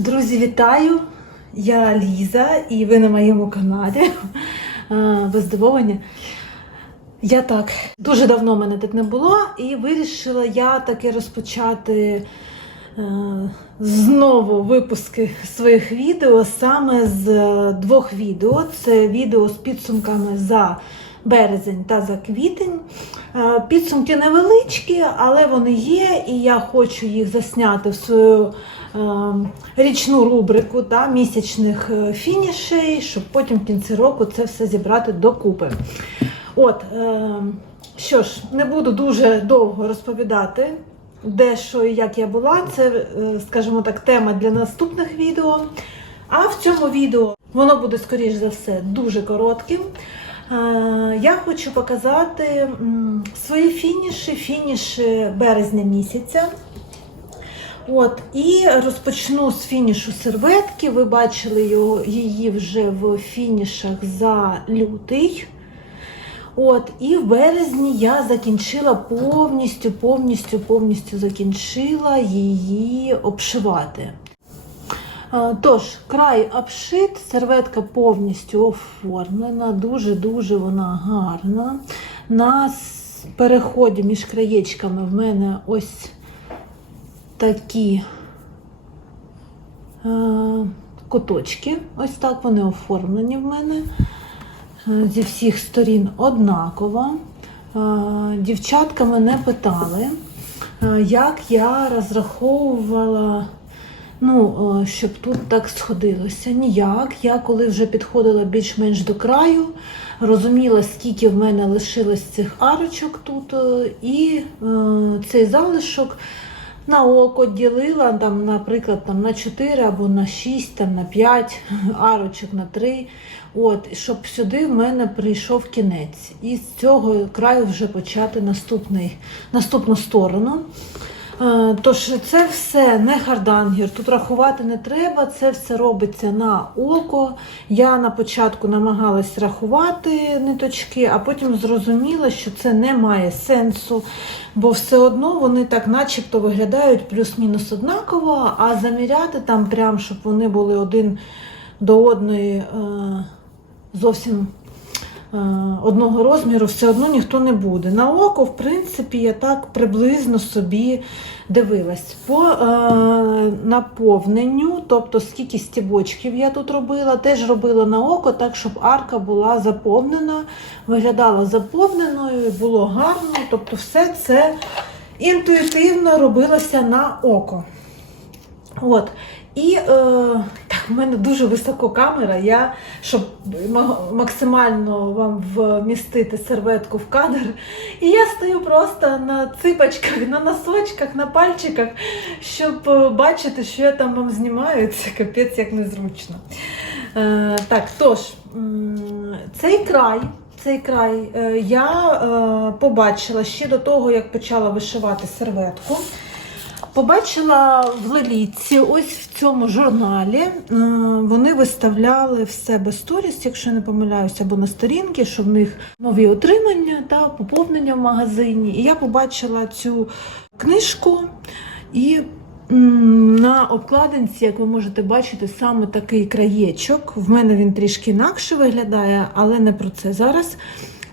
Друзі, вітаю! Я Ліза і ви на моєму каналі. Ви здивовані? Я так, дуже давно мене тут не було, і вирішила я таки розпочати е, знову випуски своїх відео саме з е, двох відео. Це відео з підсумками за березень та за квітень. Е, Підсумки невеличкі, але вони є, і я хочу їх засняти в свою річну рубрику та місячних е, фінішей, щоб потім в кінці року це все зібрати докупи. От, е, що ж, не буду дуже довго розповідати, де що і як я була. Це, е, скажімо так, тема для наступних відео. А в цьому відео воно буде, скоріш за все, дуже коротким. Е, Я хочу показати свої фініші, фініші березня місяця. От, і розпочну з фінішу серветки. Ви бачили його, її вже в фінішах за лютий. От, і в березні я закінчила повністю, повністю, повністю закінчила її обшивати. Тож, край обшит, серветка повністю оформлена, дуже-дуже вона гарна. На переході між краєчками в мене ось такі е, куточки. Ось так вони оформлені в мене. Е, Зі всіх сторін однаково. Е, Дівчатка мене питали, як я розраховувала, ну, щоб тут так сходилося. Ніяк. Я коли вже підходила більш-менш до краю, розуміла, скільки в мене лишилось цих арочок тут, і цей залишок на око ділила, там, наприклад, там, на 4 або на 6, там, на 5 арочок, на 3. От, щоб сюди в мене прийшов кінець. І з цього краю вже почати наступний, наступну сторону. Е, Тож це все не хардангер, тут рахувати не треба, це все робиться на око. Я на початку намагалась рахувати ниточки, а потім зрозуміла, що це не має сенсу, бо все одно вони так начебто виглядають плюс-мінус однаково, а заміряти там прям, щоб вони були один до одної е, зовсім одного розміру все одно ніхто не буде. На око, в принципі, я так приблизно собі дивилась. По е, наповненню, тобто скільки стібочків я тут робила, теж робила на око, так, щоб арка була заповнена, виглядала заповненою, було гарно. Тобто, все це інтуїтивно робилося на око. От. І е, в мене дуже високо камера. Я, щоб максимально вам вмістити серветку в кадр, і я стою просто на ципочках, на носочках, на пальчиках, щоб е, бачити, що я там вам знімаю. Це капець як незручно. Е, так, тож, цей край. Цей край е, я е, побачила ще до того, як почала вишивати серветку. Побачила в Лелітці, ось в цьому журналі. е, Вони виставляли в себе сторіс, якщо не помиляюся, або на сторінки, що в них нові отримання та поповнення в магазині. І я побачила цю книжку і. На обкладинці, як ви можете бачити, саме такий краєчок. В мене він трішки інакше виглядає, але не про це зараз.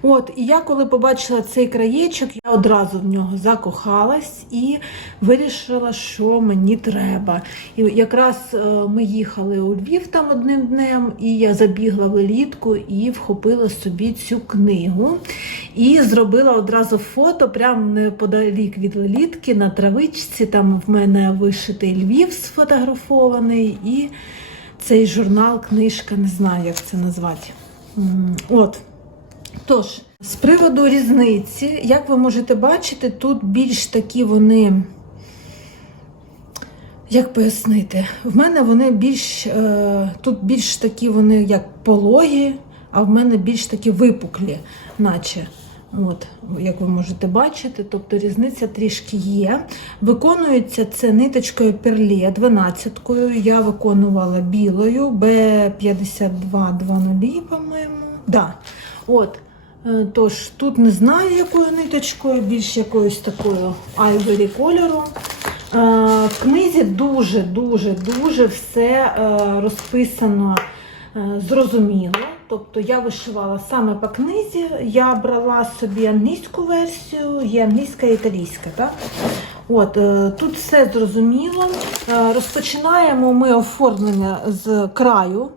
От, і я коли побачила цей краєчок, я одразу в нього закохалась і вирішила, що мені треба. І якраз е, ми їхали у Львів там одним днем, і я забігла в лелітку і вхопила собі цю книгу. І зробила одразу фото, прямо неподалік від лелітки на травичці. Там в мене вишитий Львів сфотографований, і цей журнал, книжка, не знаю, як це назвати. От. Тож, з приводу різниці, як ви можете бачити, тут більш такі вони. Як пояснити? В мене вони більш е, тут більш такі вони як пологі, а в мене більш такі випуклі, наче. От, як ви можете бачити, тобто різниця трішки є. Виконується це ниточкою перлє 12-кою. Я виконувала білою B5220, по-моєму. Да. От. Е, Тож тут не знаю, якою ниточкою, більш якоюсь такою айвері кольору. В книзі дуже, дуже, дуже все е, розписано е, зрозуміло. Тобто я вишивала саме по книзі, я брала собі англійську версію, є англійська і італійська. Так? От, е, тут все зрозуміло. Е, Розпочинаємо ми оформлення з краю.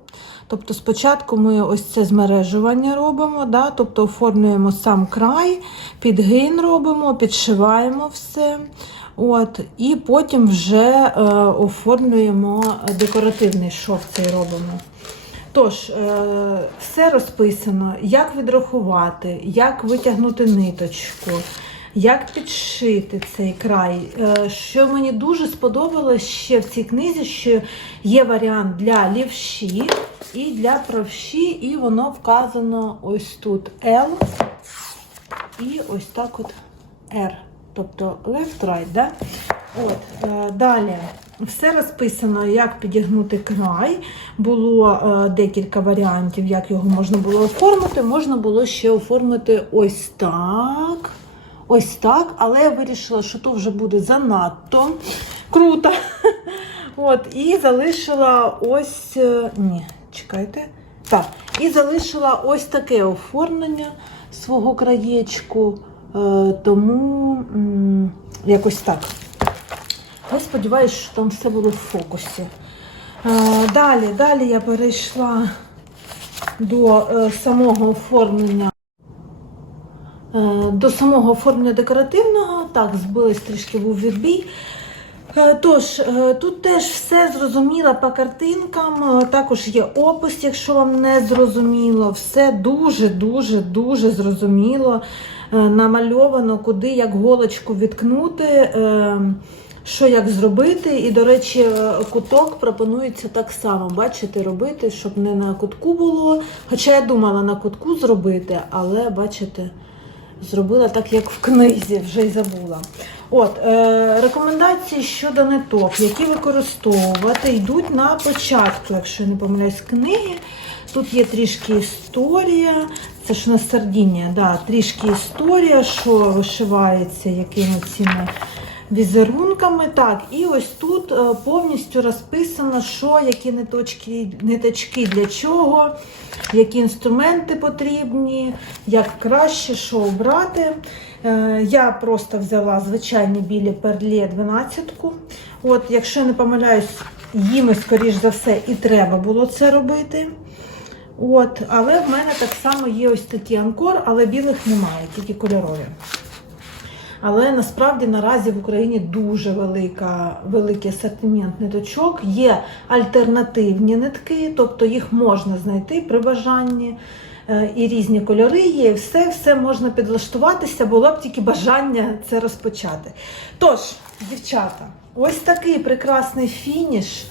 Тобто спочатку ми ось це змережування робимо, да? тобто оформлюємо сам край, підгин робимо, підшиваємо все. От, і потім вже е, оформлюємо декоративний шов цей робимо. Тож, е, все розписано, як відрахувати, як витягнути ниточку, як підшити цей край. Е, Що мені дуже сподобалось ще в цій книзі, що є варіант для лівші і для правші, і воно вказано ось тут L і ось так от R. Тобто left, right, да? От, е, далі. Все розписано, як підігнути край. Було е, декілька варіантів, як його можна було оформити. Можна було ще оформити ось так. Ось так, але я вирішила, що то вже буде занадто круто. От, і залишила ось. е, Ні, чекайте. Так, і залишила ось таке оформлення свого краєчку. Е, тому якось так. Я сподіваюся, що там все було в фокусі. Е, Далі, далі я перейшла до самого оформлення. Е, До самого оформлення декоративного, так, збились трішки був відбій. Е, Тож, е, тут теж все зрозуміло по картинкам, також є опис, якщо вам не зрозуміло, все дуже-дуже дуже зрозуміло. Намальовано, куди як голочку відкнути, що як зробити. І, до речі, куток пропонується так само, бачите, робити, щоб не на кутку було. Хоча я думала на кутку зробити, але бачите. Зробила так, як в книзі, вже й забула. От, е, рекомендації щодо ниток, які використовувати, йдуть на початку, якщо я не помиляюсь, книги. Тут є трішки історія, це ж на Сардінія, да, трішки історія, що вишивається, якими цими візерунками. Так, і ось тут е, повністю розписано, що, які ниточки, ниточки для чого, які інструменти потрібні, як краще, що обрати. Е, Я просто взяла звичайні білі перлі 12. От, якщо не помиляюсь, їми, скоріш за все, і треба було це робити. От, але в мене так само є ось такі анкор, але білих немає, тільки кольорові. Але насправді наразі в Україні дуже велика, великий асортимент ниточок. Є альтернативні нитки, тобто їх можна знайти при бажанні. Е, І різні кольори є, і все, все можна підлаштуватися, було б тільки бажання це розпочати. Тож, дівчата, ось такий прекрасний фініш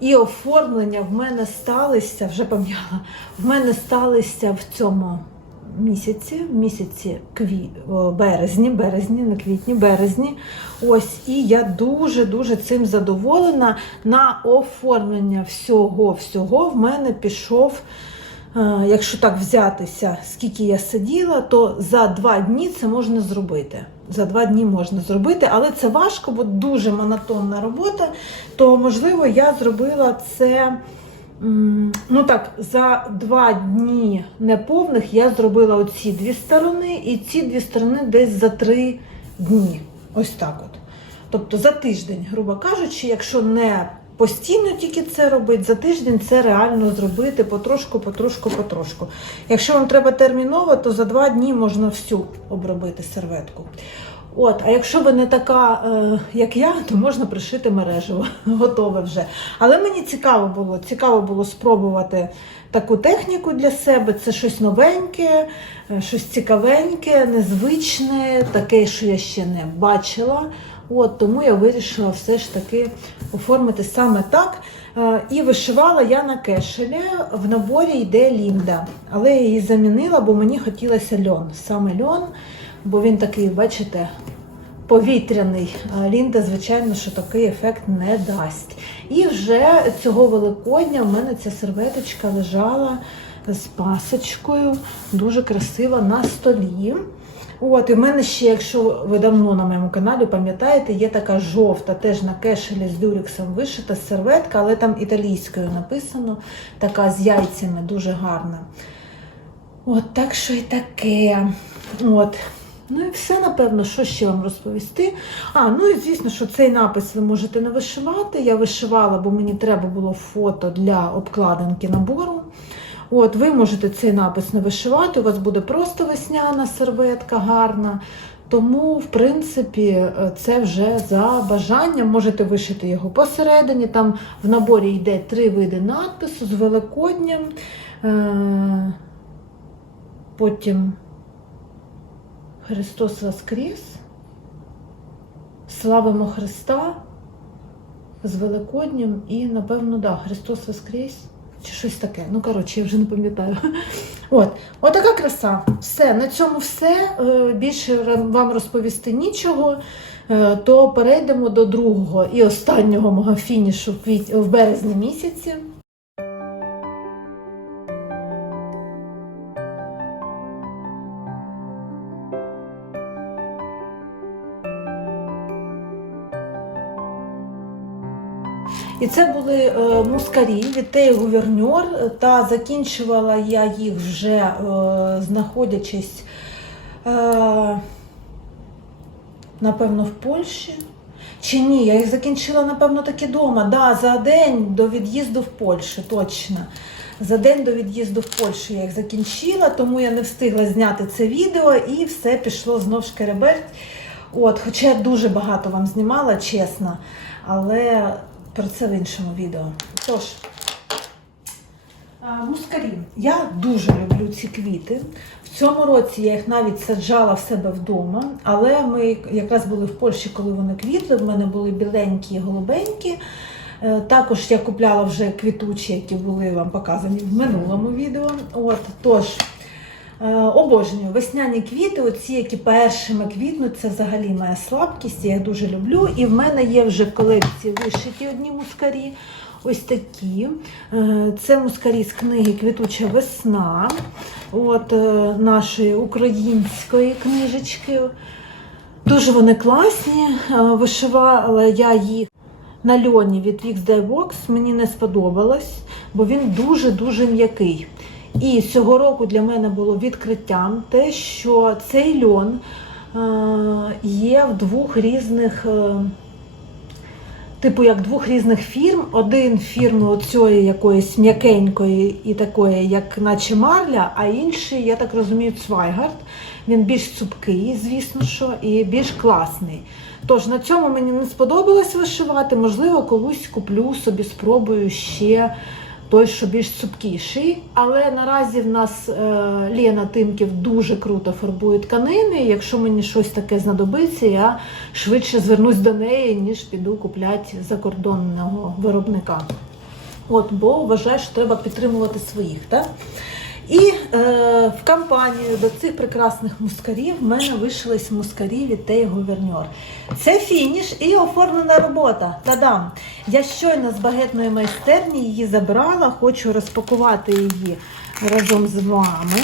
і оформлення в мене сталися, вже пам'ятала, в мене сталися в цьому місяці, в місяці кві... березні, березні, не квітні, березні. Ось, і я дуже-дуже цим задоволена. На оформлення всього-всього в мене пішов. Якщо так взятися, скільки я сиділа, то за два дні це можна зробити. За два дні можна зробити, але це важко, бо дуже монотонна робота. То, можливо, я зробила це. Ну так, за два дні неповних я зробила оці дві сторони, і ці дві сторони десь за три дні. Ось так от. Тобто за тиждень, грубо кажучи, якщо не постійно тільки це робити, за тиждень це реально зробити потрошку, потрошку, потрошку. Якщо вам треба терміново, то за два дні можна всю обробити серветку. От, а якщо ви не така, е, як я, то можна пришити мережево, готове вже. Але мені цікаво було, цікаво було спробувати таку техніку для себе. Це щось новеньке, е, щось цікавеньке, незвичне, таке, що я ще не бачила. От, тому я вирішила все ж таки оформити саме так. Е, І вишивала я на кешелі. В наборі йде Лінда, але я її замінила, бо мені хотілося льон. Саме льон, бо він такий, бачите, повітряний. Лінда, звичайно, що такий ефект не дасть. І вже цього Великодня в мене ця серветочка лежала з пасочкою, дуже красива на столі. От, і в мене ще, якщо ви давно на моєму каналі пам'ятаєте, є така жовта, теж на кешелі з дюрексом вишита серветка, але там італійською написано, така з яйцями, дуже гарна. От так що і таке. От. Ну і все, напевно, що ще вам розповісти. А, ну і звісно, що цей напис ви можете не вишивати. Я вишивала, бо мені треба було фото для обкладинки набору. От, ви можете цей напис не вишивати, у вас буде просто весняна серветка гарна. Тому, в принципі, е, це вже за бажанням. Можете вишити його посередині. Там в наборі йде три види надпису з Великодням. Е- потім Христос Воскрес. Славимо Христа з Великоднім і, напевно, да, Христос Воскрес. Чи щось таке. Ну, коротше, я вже не пам'ятаю. От, отака краса. Все, на цьому все. Е, Більше вам розповісти нічого. Е, То перейдемо до другого і останнього мого фінішу в березні місяці. І це були е, мускарі від Теї Гуверньор, та закінчувала я їх вже е, знаходячись, е, напевно, в Польщі. Чи ні, я їх закінчила, напевно, таки вдома. Да, за день до від'їзду в Польщу, точно. За день до від'їзду в Польщу я їх закінчила, тому я не встигла зняти це відео і все пішло знов шкереберть. От, хоча я дуже багато вам знімала, чесно, але про це в іншому відео. Тож, мускарі. Я дуже люблю ці квіти. В цьому році я їх навіть саджала в себе вдома, але ми якраз були в Польщі, коли вони квітли. В мене були біленькі і голубенькі. Е, Також я купляла вже квітучі, які були вам показані в минулому відео. От, тож, обожнюю весняні квіти, оці, які першими квітнуть, це взагалі моя слабкість, я їх дуже люблю. І в мене є вже колекції вишиті одні мускарі. Ось такі. Е, Це мускарі з книги Квітуча весна от, е, нашої української книжечки. Дуже вони класні. Е, Вишивала я їх на льоні від XD Box. Мені не сподобалось, бо він дуже-дуже м'який. І цього року для мене було відкриттям те, що цей льон е, є в двох різних. е, Типу, як двох різних фірм. Один фірми оцієї якоїсь м'якенької і такої, як наче марля, а інший, я так розумію, Цвайгард. Він більш цупкий, звісно що, і більш класний. Тож на цьому мені не сподобалось вишивати. Можливо, колись куплю собі, спробую ще той, що більш цупкіший. Але наразі в нас е, Лена Тимків дуже круто фарбує тканини. Якщо мені щось таке знадобиться, я швидше звернусь до неї, ніж піду купляти закордонного виробника. От, бо вважаю, що треба підтримувати своїх. Так? І е, в компанію до цих прекрасних мускарів в мене вишились мускарі від Тей Гуверньор. Це фініш і оформлена робота. Та-дам! Я щойно з багетної майстерні її забрала, хочу розпакувати її разом з вами.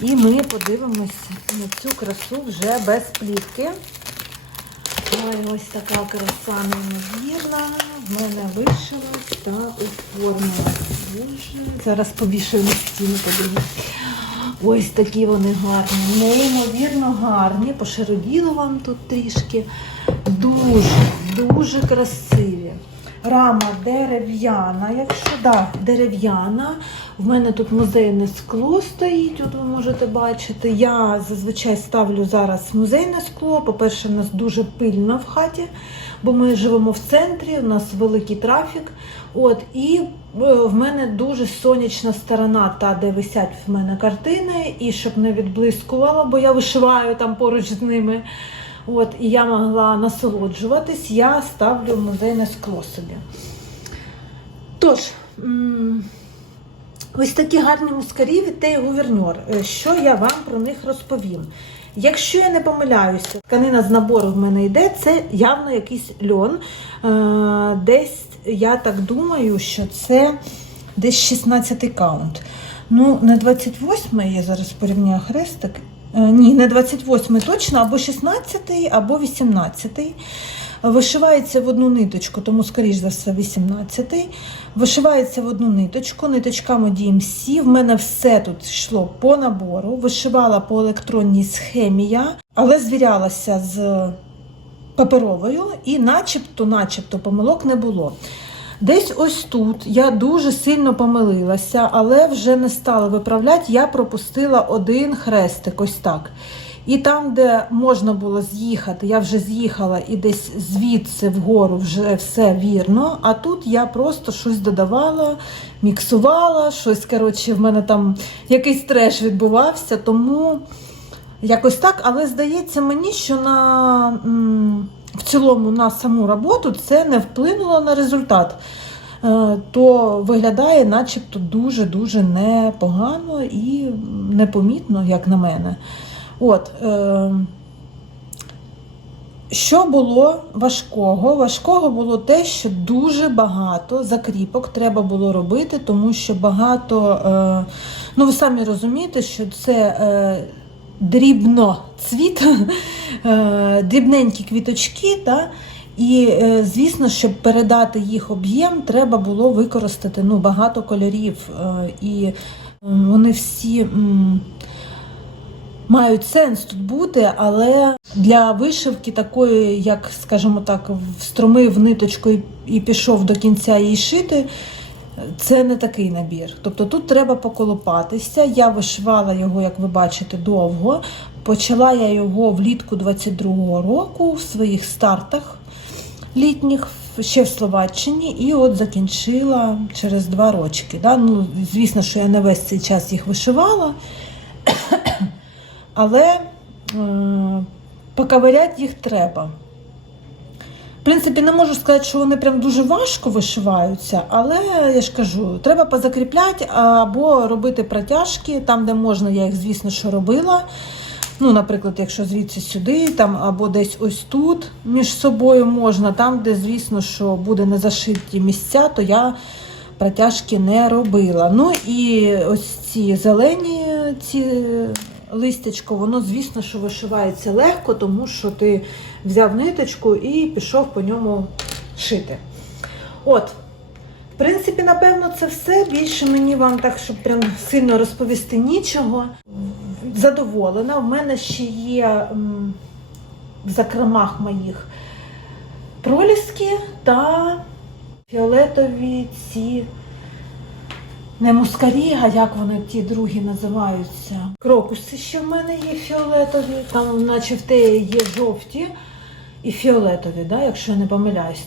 І ми подивимося на цю красу вже без плівки. Ой, ось така краса неймовірна. В мене вишилась та оформилась. Зараз повішую на стіну, подивіться. Ось такі вони гарні, неймовірно гарні. Пошароділо вам тут трішки. Дуже, дуже красиві. Рама дерев'яна, якщо да, дерев'яна. В мене тут музейне скло стоїть, от ви можете бачити. Я зазвичай ставлю зараз музейне скло. По-перше, в нас дуже пильно в хаті, бо ми живемо в центрі, у нас великий трафік. От, і е, в мене дуже сонячна сторона, та, де висять в мене картини, і щоб не відблискувало, бо я вишиваю там поруч з ними. От, і я могла насолоджуватись, я ставлю музейне скло собі. Тож, ось такі гарні мускарі від Теї Гуверньор. Е, Що я вам про них розповім? Якщо я не помиляюся, тканина з набору в мене йде, це явно якийсь льон. Е, Десь, я так думаю, що це десь 16 каунт. Ну, не 28 я зараз порівняю хрестик. Е, Ні, не 28 точно, або 16, або 18. Вишивається в одну ниточку, тому, скоріш за все, 18. Вишивається в одну ниточку, ниточками DMC. В мене все тут йшло по набору. Вишивала по електронній схемі я, але звірялася з паперовою і начебто, начебто помилок не було. Десь ось тут я дуже сильно помилилася, але вже не стала виправляти. Я пропустила один хрестик, ось так. І там, де можна було з'їхати, я вже з'їхала і десь звідси вгору вже все вірно. А тут я просто щось додавала, міксувала, щось, коротше, в мене там якийсь треш відбувався, тому якось так. Але здається мені, що на, в цілому на саму роботу це не вплинуло на результат. Е, То виглядає начебто дуже-дуже непогано і непомітно, як на мене. От, е, що було важкого? Важкого було те, що дуже багато закріпок треба було робити, тому що багато, е, ну ви самі розумієте, що це дрібно цвіт, е, дрібненькі квіточки. Та? І, е, звісно, щоб передати їх об'єм, треба було використати ну, багато кольорів. Е, і вони всі. мають сенс тут бути, але для вишивки такої, як, скажімо так, встромив ниточку і- і пішов до кінця її шити. Це не такий набір. Тобто тут треба поколупатися. Я вишивала його, як ви бачите, довго. Почала я його влітку 22-го року в своїх стартах літніх ще в Словаччині, і от закінчила через два рочки. Да? Ну, звісно, що я не весь цей час їх вишивала. Але е, поковиряти їх треба. Принципі, не можу сказати, що вони прям дуже важко вишиваються, але я ж кажу, треба позакріпляти або робити протяжки там, де можна, я їх, звісно, що робила. Ну, наприклад, якщо звідси сюди, там, або десь ось тут між собою можна, там, де, звісно, що буде не зашиті місця, то я протяжки не робила. Ну і ось ці зелені ці листячко, воно, звісно, що вишивається легко, тому що ти взяв ниточку і пішов по ньому шити. От, в принципі, напевно, це все. Більше мені вам так, щоб прям сильно розповісти нічого. Задоволена. В мене ще є в закромах моїх проліски та фіолетові ці. Не мускарі, а як вони ті другі називаються? Крокуси ще в мене є фіолетові, там, наче в те є жовті і фіолетові, да, якщо я не помиляюсь.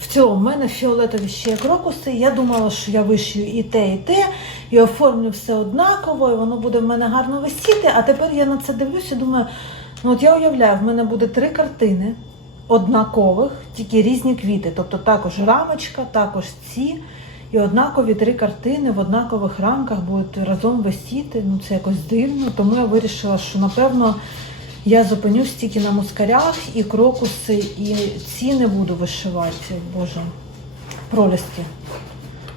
В цілому, в мене фіолетові ще є крокуси. Я думала, що я вишию і те, і те, і оформлю все однаково, і воно буде в мене гарно висіти. А тепер я на це дивлюся і думаю, ну от я уявляю, в мене буде три картини однакових, тільки різні квіти. Тобто також рамочка, також ці. І однакові три картини в однакових рамках будуть разом висіти. Ну це якось дивно. Тому я вирішила, що напевно я зупинюсь тільки на мускарях і крокуси, і ці не буду вишивати. Боже, проліски.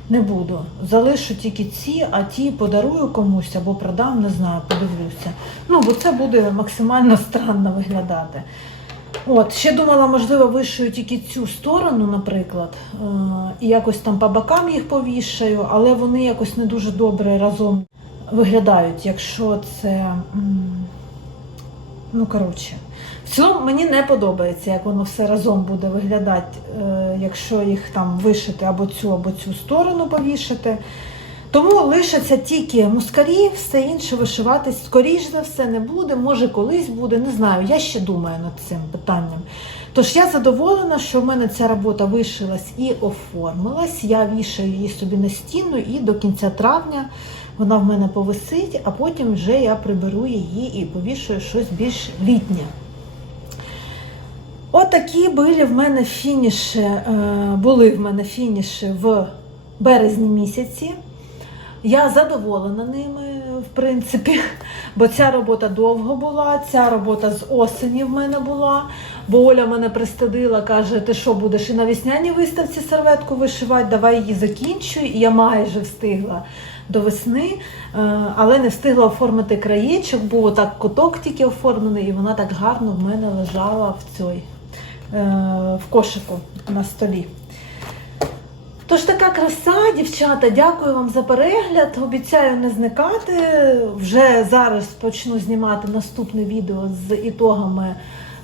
Не буду. Залишу тільки ці, а ті подарую комусь або продам, не знаю, подивлюся. Ну, бо це буде максимально странно виглядати. От, ще думала, можливо, вишию тільки цю сторону, наприклад, е, і якось там по бокам їх повішаю, але вони якось не дуже добре разом виглядають, якщо це. Ну, коротше. В цілому мені не подобається, як воно все разом буде виглядати, е, якщо їх там вишити або цю, або цю сторону повішати. Тому лишаться тільки мускарі, все інше вишиватись, скоріш за все, не буде, може колись буде, не знаю. Я ще думаю над цим питанням. Тож я задоволена, що в мене ця робота вишилась і оформилась. Я вішаю її собі на стіну і до кінця травня вона в мене повисить, а потім вже я приберу її і повішую щось більш літнє. Отакі були в мене фініші, е, були в мене фініші в березні місяці. Я задоволена ними в принципі, бо ця робота довго була, ця робота з осені в мене була. Бо Оля мене пристадила, каже, ти що будеш і на весняній виставці серветку вишивати, давай її закінчуй. І я майже встигла до весни, е, але не встигла оформити краєчок, був отак куток тільки оформлений, і вона так гарно в мене лежала в цій, е, в кошику на столі. Тож така краса, дівчата, дякую вам за перегляд. Обіцяю не зникати. Вже зараз почну знімати наступне відео з ітогами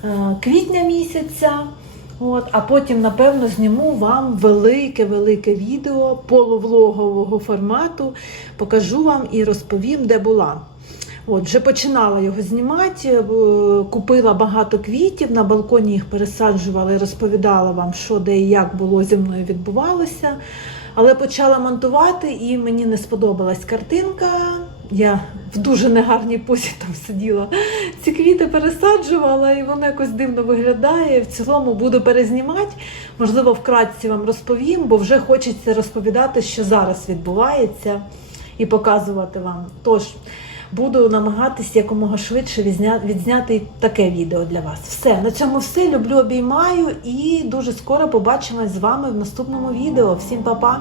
е, квітня місяця. От, а потім, напевно, зніму вам велике-велике відео полувлогового формату. Покажу вам і розповім, де була. От, вже починала його знімати, е, купила багато квітів, на балконі їх пересаджувала і розповідала вам, що де і як було зі мною відбувалося. Але почала монтувати і мені не сподобалась картинка. Я в дуже негарній позі там сиділа. Ці квіти пересаджувала, і воно якось дивно виглядає. В цілому буду перезнімати. Можливо, вкратці вам розповім, бо вже хочеться розповідати, що зараз відбувається, і показувати вам. Тож буду намагатись якомога швидше відзня- відзняти таке відео для вас. Все, на цьому все. Люблю, обіймаю і дуже скоро побачимось з вами в наступному відео. Всім па-па!